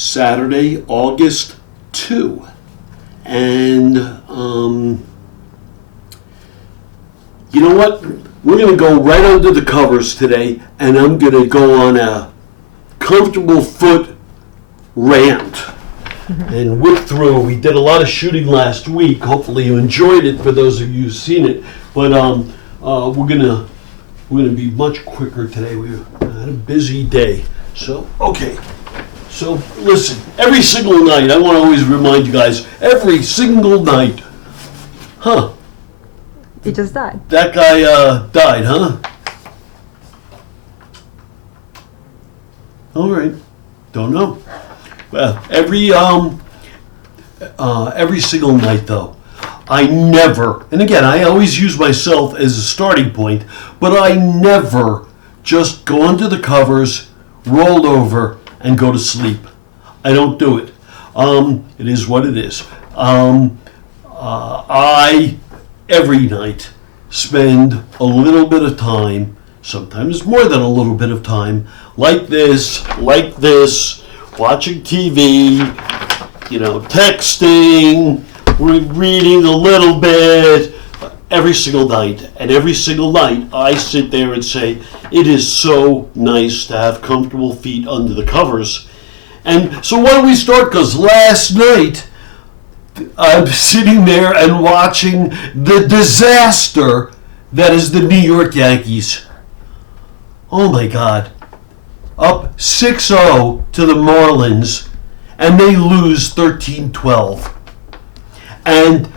Saturday, August 2. And you know what? We're going to go right under the covers today, and I'm going to go on a comfortable foot rant and whip through. We did a lot of shooting last week. Hopefully you enjoyed it for those of you who've seen it. But we're gonna be much quicker today. We had a busy day. So, okay. So, listen, every single night, I want to always remind you guys, every single night, He just died. that guy died, huh? All right. Don't know. Well, every single night, though, I never, and again, I always use myself as a starting point, but I never just go under the covers, roll over, and go to sleep. I don't do it. It is what it is. I, every night, spend a little bit of time, sometimes more than a little bit of time, like this, watching TV, texting, reading a little bit, every single night. And every single night, I sit there and say, it is so nice to have comfortable feet under the covers. And so why don't we start? Because last night, I'm sitting there and watching the disaster that is the New York Yankees. Oh my God. Up 6-0 to the Marlins, and they lose 13-12. And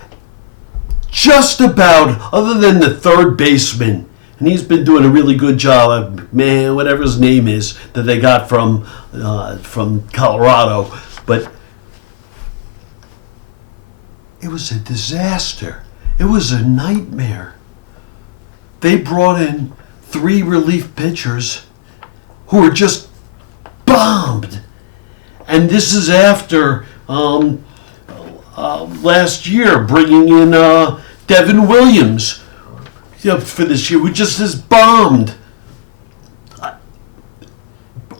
just about, other than the third baseman, and he's been doing a really good job, whatever his name is, that they got from Colorado, but it was a disaster. It was a nightmare. They brought in 3 relief pitchers who were just bombed. And this is after last year bringing in Devin Williams for this year, who just is bombed.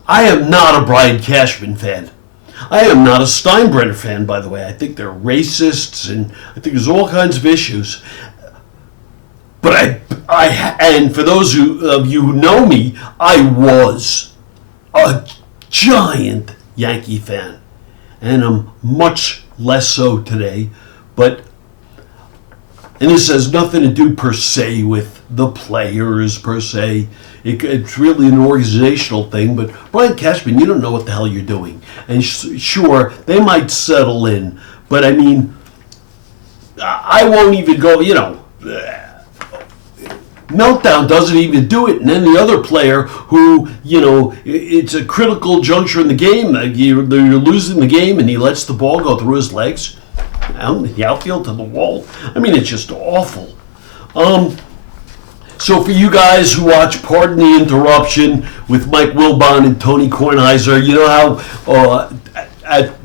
I am not a Brian Cashman fan. I am not a Steinbrenner fan, by the way. I think they're racists, and I think there's all kinds of issues. But and for those of you who know me, I was a giant Yankee fan, and I'm much less so today. And this has nothing to do per se with the players per se. It's really an organizational thing. But Brian Cashman, you don't know what the hell you're doing. And sure, they might settle in, but I mean, I won't even go. Meltdown doesn't even do it, and then the other player who, it's a critical juncture in the game. You're losing the game, and he lets the ball go through his legs, out in the outfield to the wall. I mean, it's just awful. So for you guys who watch Pardon the Interruption with Mike Wilbon and Tony Kornheiser, you know how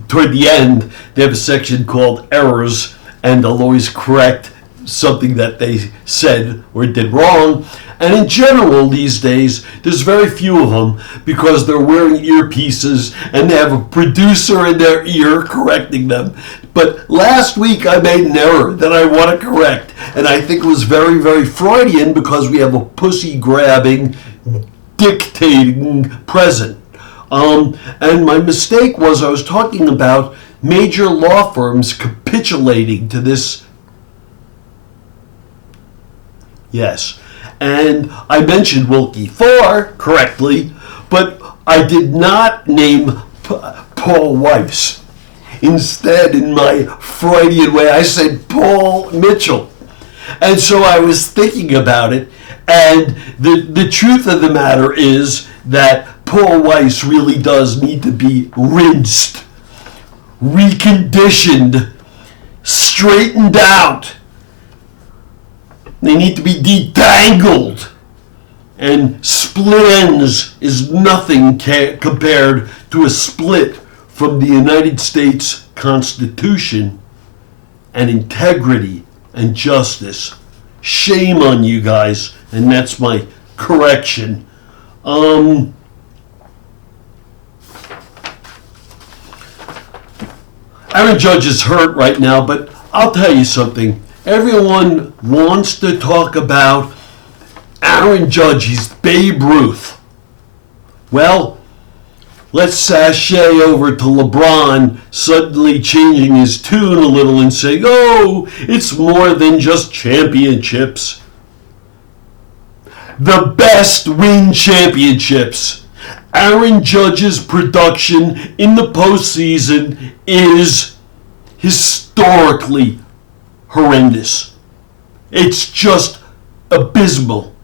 toward the end they have a section called Errors, and they'll always correct something that they said or did wrong. And in general these days, there's very few of them because they're wearing earpieces and they have a producer in their ear correcting them. But last week I made an error that I want to correct, and I think it was very, very Freudian because we have a pussy-grabbing, dictating president. And my mistake was I was talking about major law firms capitulating to this. Yes. And I mentioned Wilkie 4 correctly, but I did not name Paul Weiss. Instead, in my Freudian way, I said Paul Mitchell. And so I was thinking about it, and the truth of the matter is that Paul Weiss really does need to be rinsed, reconditioned, straightened out. They need to be detangled. And split ends is nothing compared to a split from the United States Constitution and integrity and justice. Shame on you guys, and that's my correction. Aaron Judge is hurt right now, but I'll tell you something. Everyone wants to talk about Aaron Judge. He's Babe Ruth. Well, let's sashay over to LeBron suddenly changing his tune a little and saying, oh, it's more than just championships. The best win championships. Aaron Judge's production in the postseason is historically horrendous. It's just abysmal.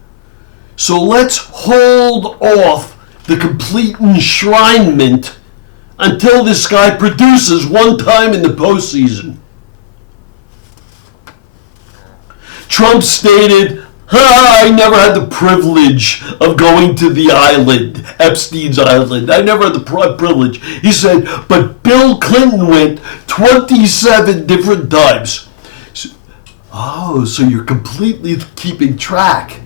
So let's hold off the complete enshrinement until this guy produces one time in the postseason. Trump stated, I never had the privilege of going to the island, Epstein's Island. I never had the privilege. He said, but Bill Clinton went 27 different times. So you're completely keeping track.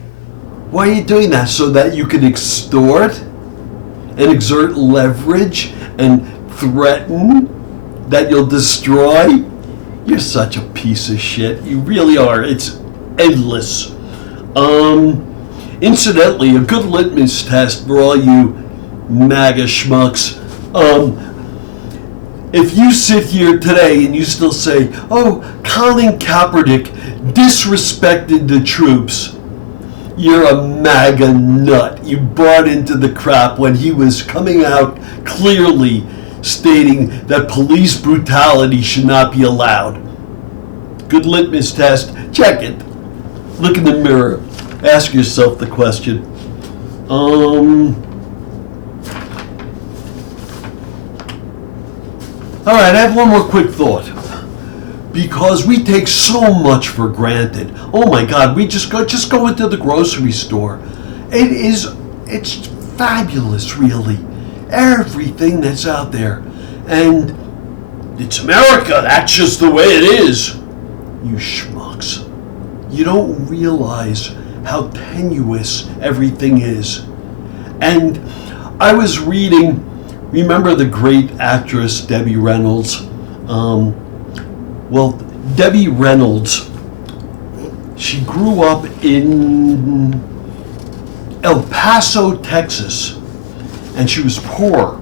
Why are you doing that? So that you can extort and exert leverage and threaten that you'll destroy? You're such a piece of shit. You really are. It's endless. Incidentally, a good litmus test for all you MAGA schmucks. If you sit here today and you still say, oh, Colin Kaepernick disrespected the troops, you're a MAGA nut. You bought into the crap when he was coming out clearly stating that police brutality should not be allowed. Good litmus test. Check it. Look in the mirror. Ask yourself the question. All right, I have one more quick thought. Because we take so much for granted. Oh my God, we just go into the grocery store. It's fabulous, really. Everything that's out there. And it's America. That's just the way it is. You schmucks. You don't realize how tenuous everything is. And I was reading, remember the great actress Debbie Reynolds? Debbie Reynolds, she grew up in El Paso, Texas, and she was poor.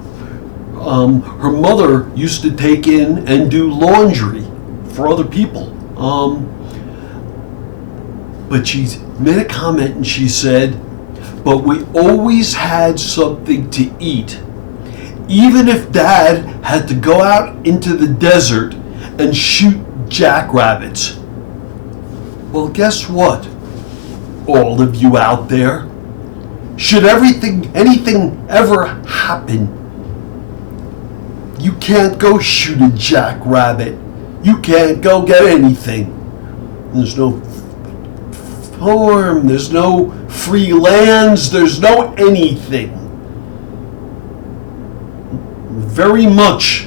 Her mother used to take in and do laundry for other people. But she made a comment and she said, but we always had something to eat. Even if Dad had to go out into the desert and shoot jackrabbits. Well, guess what? All of you out there, should anything ever happen, you can't go shoot a jackrabbit. You can't go get anything. There's no farm, there's no free lands, there's no anything. Very much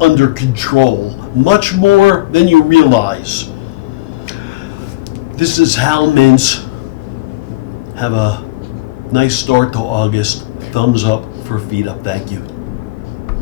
under control, much more than you realize. This is Hal Mintz. Have a nice start to August. Thumbs up for Feet Up. Thank you.